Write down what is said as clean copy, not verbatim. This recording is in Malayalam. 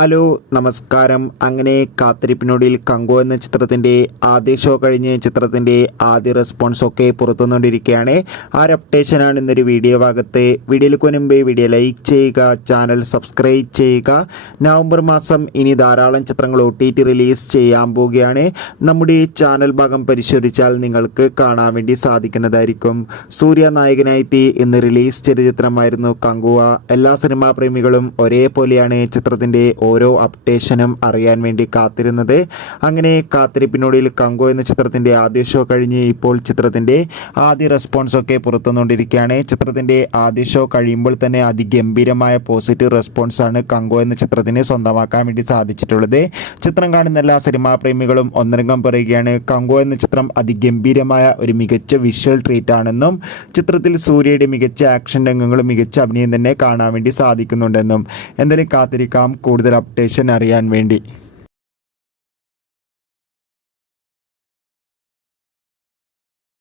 ഹലോ നമസ്കാരം. അങ്ങനെ കാത്തിരിപ്പിനൊടുവിൽ കങ്കു എന്ന ചിത്രത്തിൻ്റെ ആദ്യ ഷോ കഴിഞ്ഞ് ചിത്രത്തിൻ്റെ ആദ്യ റെസ്പോൺസ് ഒക്കെ പുറത്തുവന്നുകൊണ്ടിരിക്കുകയാണ്. ആ ഒരു അപ്ഡേഷനാണ് ഇന്നൊരു വീഡിയോ ഭാഗത്ത്. വീഡിയോയിലേക്ക് മുൻപ് വീഡിയോ ലൈക്ക് ചെയ്യുക, ചാനൽ സബ്സ്ക്രൈബ് ചെയ്യുക. നവംബർ മാസം ഇനി ധാരാളം ചിത്രങ്ങൾ OTT റിലീസ് ചെയ്യാൻ പോവുകയാണ്. നമ്മുടെ ഈ ചാനൽ ഭാഗം പരിശോധിച്ചാൽ നിങ്ങൾക്ക് കാണാൻ വേണ്ടി സാധിക്കുന്നതായിരിക്കും. സൂര്യ നായകനായി ഇന്ന് റിലീസ് ചെയ്ത ചിത്രമായിരുന്നു കങ്കുവ. എല്ലാ സിനിമാ പ്രേമികളും ഒരേപോലെയാണ് ചിത്രത്തിൻ്റെ ഓരോ അപ്ഡേഷനും അറിയാൻ വേണ്ടി കാത്തിരുന്നത്. അങ്ങനെ കാത്തിരിപ്പിനൊടുവിൽ കങ്കു എന്ന ചിത്രത്തിൻ്റെ ആദ്യ ഷോ കഴിഞ്ഞ് ഇപ്പോൾ ചിത്രത്തിൻ്റെ ആദ്യ റെസ്പോൺസ് ഒക്കെ പുറത്തുവന്നുകൊണ്ടിരിക്കുകയാണ്. ചിത്രത്തിൻ്റെ ആദ്യ ഷോ കഴിയുമ്പോൾ തന്നെ അതിഗംഭീരമായ പോസിറ്റീവ് റെസ്പോൺസാണ് കങ്കു എന്ന ചിത്രത്തിന് സ്വന്തമാക്കാൻ വേണ്ടി സാധിച്ചിട്ടുള്ളത്. ചിത്രം കാണുന്ന എല്ലാ സിനിമാ പ്രേമികളും ഒന്നരംഗം പറയുകയാണ്, കങ്കു എന്ന ചിത്രം അതിഗംഭീരമായ ഒരു മികച്ച വിഷ്വൽ ട്രീറ്റ് ആണെന്നും ചിത്രത്തിൽ സൂര്യയുടെ മികച്ച ആക്ഷൻ രംഗങ്ങളും മികച്ച അഭിനയം തന്നെ കാണാൻ വേണ്ടി സാധിക്കുന്നുണ്ടെന്നും. എന്തായാലും കാത്തിരിക്കാം കൂടുതൽ അപ്ഡേഷൻ അറിയാൻ വേണ്ടി.